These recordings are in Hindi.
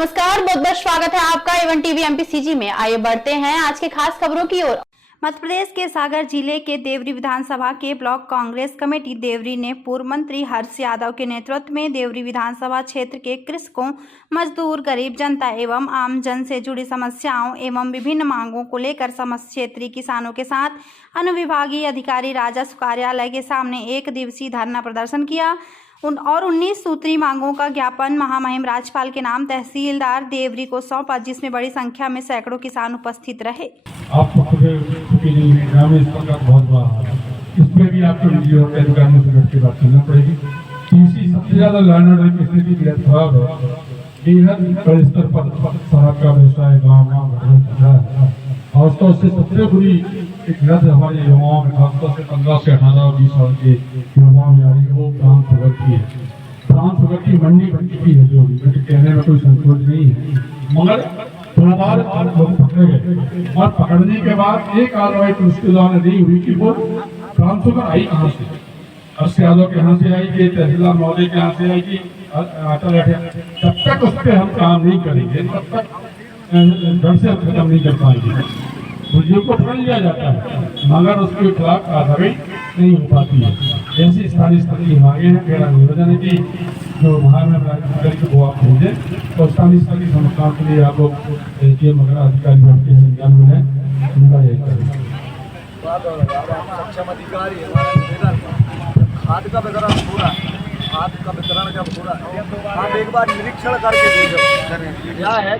नमस्कार, बहुत बहुत स्वागत है आपका एवन टीवी एमपीसीजी में। आइए बढ़ते हैं आज के खास खबरों की ओर। मध्य प्रदेश के सागर जिले के देवरी विधानसभा के ब्लॉक कांग्रेस कमेटी देवरी ने पूर्व मंत्री हर्ष यादव के नेतृत्व में देवरी विधानसभा क्षेत्र के कृषकों, मजदूर, गरीब जनता एवं आम जन से जुड़ी समस्याओं एवं विभिन्न मांगों को लेकर समस्त क्षेत्रीय किसानों के साथ अनुविभागीय अधिकारी राजस्व कार्यालय के सामने एक दिवसीय धरना प्रदर्शन किया और 19 सूत्री मांगों का ज्ञापन महामहिम राज्यपाल के नाम तहसीलदार देवरी को सौंपा, जिसमें बड़ी संख्या में सैकड़ों किसान उपस्थित रहे। आपको ग्रामीण स्तर का बहुत बड़ा है, इसमें भी आपको वीडियो के अधिकारियों से बैठ के बात करना पड़ेगी। तीसरी सबसे ज्यादा लैंड ऑर्डर की स्थिति बेहद खराब है। बेहद बड़े स्तर पर शराब का व्यवसाय गाँव चल रहा है। खासतौर से सबसे बुरी एक लत हमारे युवाओं में, खासतौर से 15 से 18 और 20 साल के युवाओं में आ रही है, वो ब्राउन शुगर की है। ब्राउन शुगर की मंडी बन चुकी है, जो कहने में कोई संकोच नहीं है। मगर 2 बार लोग पकड़े गए और पकड़ने के बाद एक कार्रवाई पुलिस के द्वारा नहीं हुई कि वो ब्राउन शुगर आई कहाँ से। हर्ष यादव के यहाँ से आई कि तहसीलदार महोदय के यहाँ से आई कि जब तक उस पर हम काम नहीं करेंगे तब तक घर से खत्म नहीं कर पाएंगे। मुझे को पकड़ लिया जाता है मगर उसके खिलाफ कार्रवाई नहीं हो पाती है। ऐसी स्थानीय स्तर की मांगे हैं। मेरा निवेदन है कि जो महामहिम राज्यपाल को आप भेजें और स्थानीय स्तर की समस्याओं के लिए आप लोग मगर अधिकारी वर्ग के संज्ञान में लें, उनका यही करें। सक्षम अधिकारी खाद का वितरण पूरा, खाद का वितरण का पूरा आप एक बार निरीक्षण करके दीजिए। क्या है,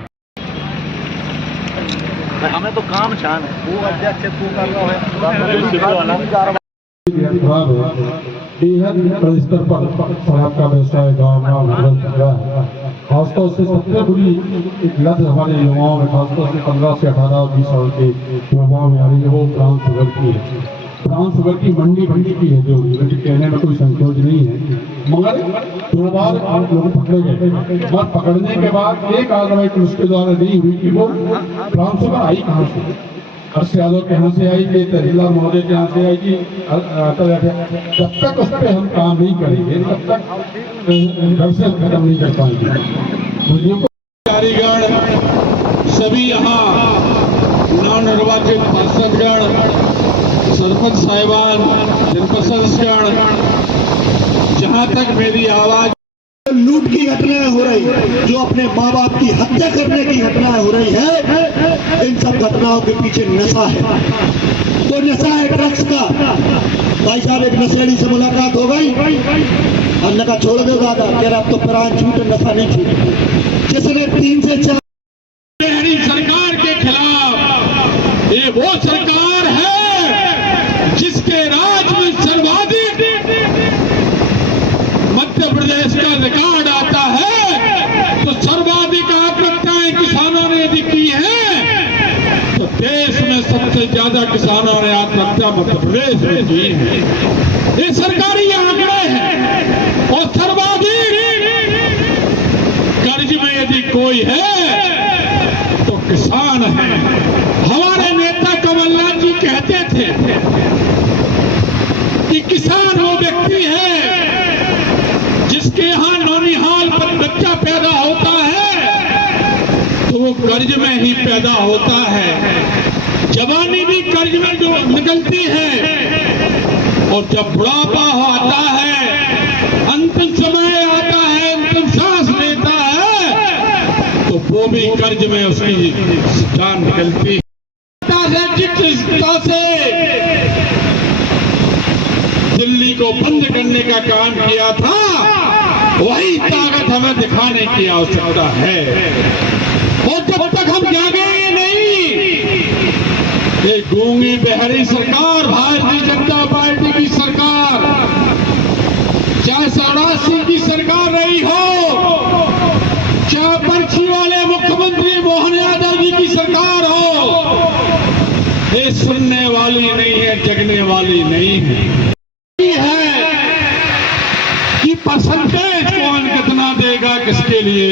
हमें तो काम शान है, वो अध्यक्ष कर रहा है। बेहद बड़े स्तर पर शराब का व्यवसाय गाँव चल रहा है। खासतौर से सबसे बुरी एक लत हमारे युवाओं में, खासतौर से 15 से 18 और 20 साल के युवाओं में आ रही है, वो ब्राउन शुगर की है। ब्राउन शुगर की मंडी बन चुकी है, जो कहने में कोई संकोच नहीं है। मगर 2 बार लोग पकड़े गए और पकड़ने के बाद एक कार्रवाई पुलिस के द्वारा नहीं हुई कि वो ब्राउन शुगर आई कहाँ से। हर्ष यादव के यहाँ से आई कि तहसीलदार महोदय के यहाँ से आई कि जब तक उस पर हम काम नहीं करेंगे तब तक घर से खत्म नहीं कर पाएंगे। कारीगण सभी यहाँ नवनिर्वाचित पार्षदगण, सरपंच साहिबान, जनपद सदस्यगण, जहाँ तक मेरी आवाज लूट की घटनाएं हो रही है, जो अपने माँ बाप की हत्या करने की घटनाएं हो रही है, इन सब घटनाओं के पीछे नशा है। तो नशा है ड्रग्स का। भाई साहब, एक नशेड़ी से मुलाकात हो गई, हमने कहा छोड़ दो दादा, कह रहा अब तो प्राण छूटे, नशा नहीं छूटे। जिसने 3 से 4 सरकार के खिलाफ, ये वो सरकार है जिसके राज में सर्वाधिक मध्य प्रदेश का रिकॉर्ड आता है। तो सर्वाधिक आत्महत्याएं किसानों ने यदि की है तो देश में सबसे ज्यादा किसानों ने आत्महत्या मध्य प्रदेश में की है। ये सरकारी आंकड़े हैं। और सर्वाधिक कर्ज में यदि कोई है तो किसान है। हमारे नेता कमलनाथ जी कहते थे कि किसान वो व्यक्ति है जिसके यहाँ नौनिहाल पर बच्चा पैदा होता है तो वो कर्ज में ही पैदा होता है। जवानी भी कर्ज में जो निकलती है और जब बुढ़ापा आता है, अंतिम समय आता है, अंतिम सांस लेता है तो वो भी कर्ज में उसकी जान निकलती है। जिस तरह से दिल्ली को बंद करने का काम किया था, वही ताकत हमें दिखाने की आवश्यकता है। और जब तक हम जागेंगे नहीं, ये गूंगी बहरी सरकार, भारतीय जनता पार्टी की सरकार, चाहे 84 की सरकार रही हो, चाहे पर्ची वाले मुख्यमंत्री मोहन यादव जी की सरकार हो, ये सुनने वाली नहीं है, जगने वाली नहीं है। कि परसेंटेज कौन कितना देगा किसके लिए,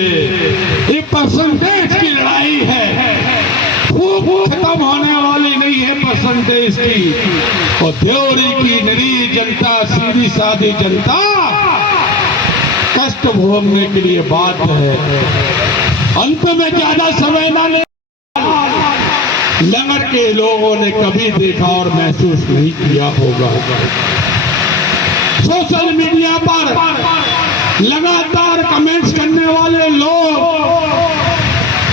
ये परसेंटेज की लड़ाई है। खत्म होने वाली नहीं है परसेंटेज की। और देवरी की निरीह जनता, सीधी सादी जनता कष्ट भोगने के लिए बाध्य है। अंत में ज्यादा समय न ले, नगर के लोगों ने कभी देखा और महसूस नहीं किया होगा। सोशल मीडिया पर लगातार कमेंट्स करने वाले लोग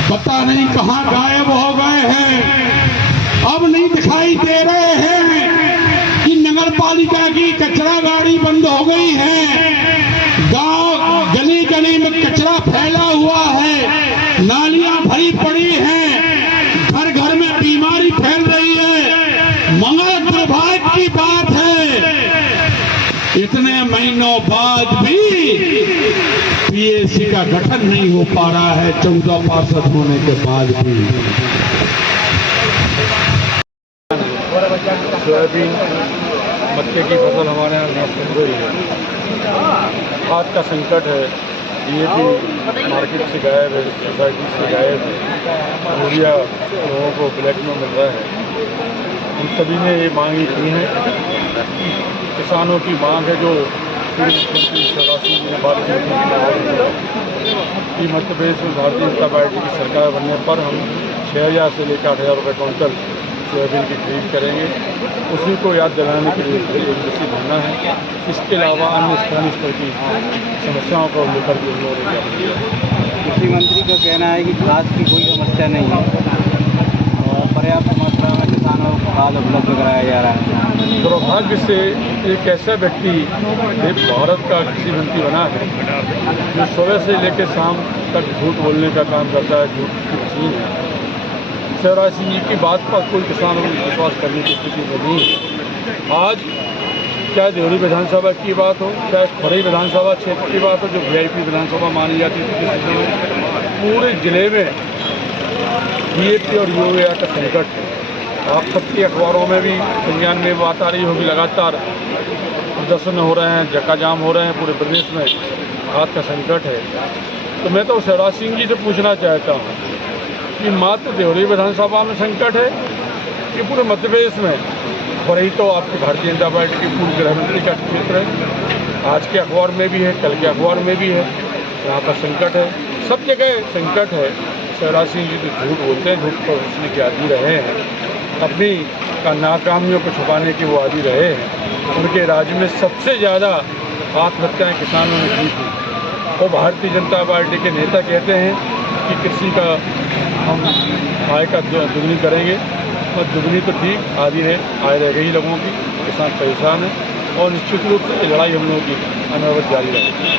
पता नहीं कहां गायब हो गए हैं, अब नहीं दिखाई दे रहे हैं कि नगर पालिका की कचरा गाड़ी बंद हो गई है, गांव गली गली में कचरा फैला हुआ है, नालियां भरी पड़ी हैं, घर घर में बीमारी फैल रही है। मगर दुर्भाग्य की बात है, इतने महीनों बाद भी पीएसी का गठन नहीं हो पा रहा है, 14 पार्षद होने के बाद भी। सोयाबीन मक्के की फसल हमारे यहाँ नष्ट हो रही है, खाद का संकट है, DAP मार्केट से गायब है, सोसाइटी से गायब है, यूरिया लोगों को ब्लैक में मिल रहा है। हम सभी ने ये मांग की है, किसानों की मांग है जो शिवराज सिंह जी ने बात की कि मध्य प्रदेश में भारतीय जनता पार्टी की सरकार बनने पर हम 6,000 से लेकर 8,000 रुपये क्विंटल सोयाबीन की खरीद करेंगे। उसी को याद दिलाने के लिए एक दिवसीय धरना है। इसके अलावा अन्य स्थानीय स्तर की समस्याओं को लेकर के लोगों ने कृषि मंत्री का कहना है कि खाद की कोई समस्या नहीं है और पर्याप्त मात्रा में किसानों को खाद उपलब्ध कराया जा रहा है। दुर्भाग्य से एक ऐसा व्यक्ति भारत का कृषि मंत्री बना है जो सुबह से लेकर शाम तक झूठ बोलने का काम करता है, झूठ की मशीन है। शिवराज सिंह जी की बात पर कोई किसान विश्वास करने की स्थिति में नहीं है। आज चाहे देवरी विधानसभा की बात हो, चाहे खरई विधानसभा क्षेत्र की बात हो जो VIP विधानसभा मानी जाती थी, पूरे जिले में DAP और यूरिया का संकट है। आप सबके अखबारों में भी संज्ञान में बात आ रही होगी, लगातार प्रदर्शन हो रहे हैं, जक्का जाम हो रहे हैं, पूरे प्रदेश में खाद का संकट है। तो मैं तो शिवराज सिंह जी से पूछना चाहता हूँ कि मात्र देवरी विधानसभा में संकट है कि पूरे मध्य प्रदेश में? वही तो आपकी भारतीय जनता पार्टी की पूर्व गृह मंत्री का क्षेत्र है, आज के अखबार में भी है, कल के अखबार में भी है, यहाँ पर संकट है, सब जगह संकट है। शिवराज सिंह जी तो झूठ बोलते हैं, झूठ पर उसने के आदि रहे हैं, अपनी नाकामियों को छुपाने के वो आदि रहे हैं। उनके राज्य में सबसे ज़्यादा आत्महत्याएँ किसानों ने की थी। वो भारतीय जनता पार्टी के नेता कहते हैं कि कृषि का हम आय का दुगनी करेंगे, और दुगनी तो ठीक आधी है, आय रह गई लोगों की, किसान परेशान है और निश्चित रूप से लड़ाई हम लोगों की अनवरत जारी रहेगी।